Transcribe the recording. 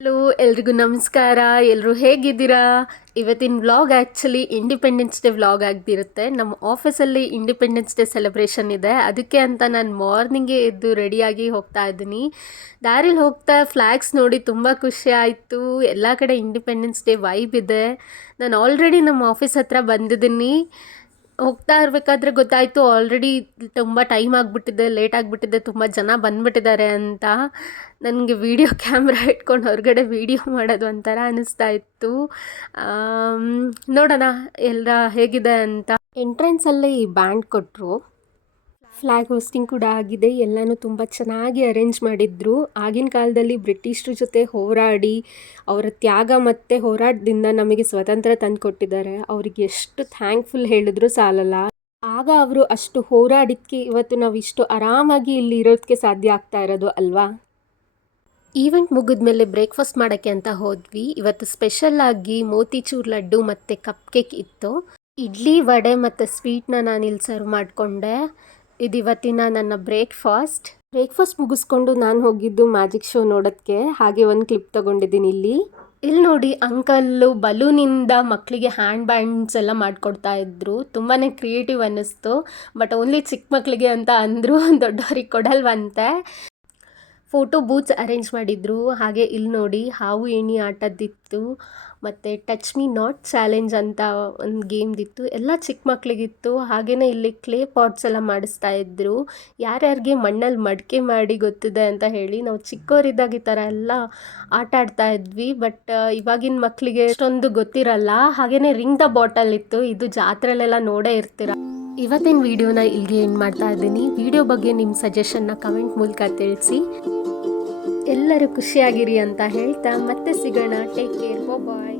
Hello ಎಲ್ರಿಗೂ ನಮಸ್ಕಾರ. ಎಲ್ಲರೂ ಹೇಗಿದ್ದೀರಾ? ಇವತ್ತಿನ vlog actually independence day vlog ಆಗಿರುತ್ತೆ. ನಮ್ಮ ಆಫೀಸಲ್ಲಿ ಇಂಡಿಪೆಂಡೆನ್ಸ್ ಡೇ ಸೆಲೆಬ್ರೇಷನ್ ಇದೆ. ಅದಕ್ಕೆ ಅಂತ ನಾನು ಮಾರ್ನಿಂಗೇ ಎದ್ದು ರೆಡಿಯಾಗಿ ಹೋಗ್ತಾ ಇದ್ದೀನಿ. ದಾರಿಲಿ ಹೋಗ್ತಾ ಫ್ಲ್ಯಾಗ್ಸ್ ನೋಡಿ ತುಂಬ ಖುಷಿ ಆಯಿತು. ಎಲ್ಲ ಕಡೆ ಇಂಡಿಪೆಂಡೆನ್ಸ್ ಡೇ ವೈಬ್ ಇದೆ. ನಾನು ಆಲ್ರೆಡಿ ನಮ್ಮ ಆಫೀಸ್ ಹತ್ರ ಬಂದಿದ್ದೀನಿ. ಹೋಗ್ತಾ ಇರಬೇಕಾದ್ರೆ ಗೊತ್ತಾಯಿತು ಆಲ್ರೆಡಿ ತುಂಬ ಟೈಮ್ ಆಗಿಬಿಟ್ಟಿದೆ, ಲೇಟ್ ಆಗಿಬಿಟ್ಟಿದೆ, ತುಂಬ ಜನ ಬಂದುಬಿಟ್ಟಿದ್ದಾರೆ ಅಂತ. ನನಗೆ ವೀಡಿಯೋ ಕ್ಯಾಮ್ರಾ ಇಟ್ಕೊಂಡು ಹೊರಗಡೆ ವೀಡಿಯೋ ಮಾಡೋದು ಒಂಥರ ಅನ್ನಿಸ್ತಾ ಇತ್ತು. ನೋಡೋಣ ಎಲ್ಲ ಹೇಗಿದೆ ಅಂತ. ಎಂಟ್ರೆನ್ಸಲ್ಲೇ ಈ ಬ್ಯಾಂಡ್ ಕೊಟ್ಟರು. ಫ್ಲ್ಯಾಗ್ ಹೋಸ್ಟಿಂಗ್ ಕೂಡ ಆಗಿದೆ. ಎಲ್ಲನೂ ತುಂಬ ಚೆನ್ನಾಗಿ ಅರೇಂಜ್ ಮಾಡಿದ್ರು. ಆಗಿನ ಕಾಲದಲ್ಲಿ ಬ್ರಿಟಿಷರ ಜೊತೆ ಹೋರಾಡಿ ಅವರ ತ್ಯಾಗ ಮತ್ತು ಹೋರಾಟದಿಂದ ನಮಗೆ ಸ್ವತಂತ್ರ ತಂದು ಕೊಟ್ಟಿದ್ದಾರೆ. ಅವ್ರಿಗೆ ಎಷ್ಟು ಥ್ಯಾಂಕ್ಫುಲ್ ಹೇಳಿದ್ರು ಸಾಲಲ್ಲ. ಆಗ ಅವರು ಅಷ್ಟು ಹೋರಾಡಿದ್ದಕ್ಕೆ ಇವತ್ತು ನಾವು ಇಷ್ಟು ಆರಾಮಾಗಿ ಇಲ್ಲಿ ಇರೋದಕ್ಕೆ ಸಾಧ್ಯ ಆಗ್ತಾ ಇರೋದು ಅಲ್ವಾ. ಈವೆಂಟ್ ಮುಗಿದ್ಮೇಲೆ ಬ್ರೇಕ್ಫಾಸ್ಟ್ ಮಾಡೋಕ್ಕೆ ಅಂತ ಹೋದ್ವಿ. ಇವತ್ತು ಸ್ಪೆಷಲ್ಲಾಗಿ ಮೋತಿಚೂರ್ ಲಡ್ಡು ಮತ್ತು ಕಪ್ ಕೇಕ್ ಇತ್ತು. ಇಡ್ಲಿ ವಡೆ ಮತ್ತು ಸ್ವೀಟ್ನ ನಾನಿಲ್ಲಿ ಸರ್ವ್ ಮಾಡಿಕೊಂಡೆ. ಇದು ಇವತ್ತಿನ ನನ್ನ ಬ್ರೇಕ್ಫಾಸ್ಟ್ ಮುಗಿಸ್ಕೊಂಡು ನಾನು ಹೋಗಿದ್ದು ಮ್ಯಾಜಿಕ್ ಶೋ ನೋಡೋಕ್ಕೆ. ಹಾಗೆ ಒಂದು ಕ್ಲಿಪ್ ತೊಗೊಂಡಿದ್ದೀನಿ ಇಲ್ಲಿ ನೋಡಿ. ಅಂಕಲ್ಲು ಬಲೂನಿಂದ ಮಕ್ಕಳಿಗೆ ಹ್ಯಾಂಡ್ ಬ್ಯಾಂಡ್ಸ್ ಎಲ್ಲ ಮಾಡಿಕೊಡ್ತಾ ಇದ್ರು. ತುಂಬಾ ಕ್ರಿಯೇಟಿವ್ ಅನ್ನಿಸ್ತು. ಬಟ್ ಓನ್ಲಿ ಚಿಕ್ಕ ಮಕ್ಕಳಿಗೆ ಅಂತ ಅಂದರು, ದೊಡ್ಡವ್ರಿಗೆ ಕೊಡಲ್ವಂತೆ. ಫೋಟೋ ಬೂತ್ಸ್ ಅರೇಂಜ್ ಮಾಡಿದ್ರು. ಹಾಗೆ ಇಲ್ಲಿ ನೋಡಿ ಹಾವು ಏಣಿ ಆಟದ್ದಿತ್ತು, ಮತ್ತು ಟಚ್ ಮೀ ನಾಟ್ ಚಾಲೆಂಜ್ ಅಂತ ಒಂದು ಗೇಮ್ದಿತ್ತು. ಎಲ್ಲ ಚಿಕ್ಕ ಮಕ್ಕಳಿಗಿತ್ತು. ಹಾಗೆಯೇ ಇಲ್ಲಿ ಕ್ಲೇ ಪಾಟ್ಸ್ ಎಲ್ಲ ಮಾಡಿಸ್ತಾ ಇದ್ರು. ಯಾರ್ಯಾರಿಗೆ ಮಣ್ಣಲ್ಲಿ ಮಡಿಕೆ ಮಾಡಿ ಗೊತ್ತಿದೆ ಅಂತ ಹೇಳಿ. ನಾವು ಚಿಕ್ಕವರಿದ್ದಾಗ ಈ ಥರ ಎಲ್ಲ ಆಟ ಆಡ್ತಾ ಇದ್ವಿ. ಬಟ್ ಇವಾಗಿನ ಮಕ್ಕಳಿಗೆ ಅಷ್ಟೊಂದು ಗೊತ್ತಿರಲ್ಲ. ಹಾಗೆಯೇ ರಿಂಗ್ ದ ಬಾಟಲ್ ಇತ್ತು. ಇದು ಜಾತ್ರೆಲೆಲ್ಲ ನೋಡೇ ಇರ್ತೀರ. ಇವತ್ತಿನ ವಿಡಿಯೋನ ಇಲ್ಲಿಗೆ ಎಂಡ್ ಮಾಡ್ತಾ ಇದ್ದೀನಿ. ವಿಡಿಯೋ ಬಗ್ಗೆ ನಿಮ್ಮ ಸಜೆಷನ್ನ ಕಮೆಂಟ್ ಮೂಲಕ ತಿಳಿಸಿ. ಎಲ್ಲರೂ ಖುಷಿಯಾಗಿರಿ ಅಂತ ಹೇಳ್ತಾ ಮತ್ತೆ ಸಿಗೋಣ. ಟೇಕ್ ಕೇರ್, ಬಾಯ್.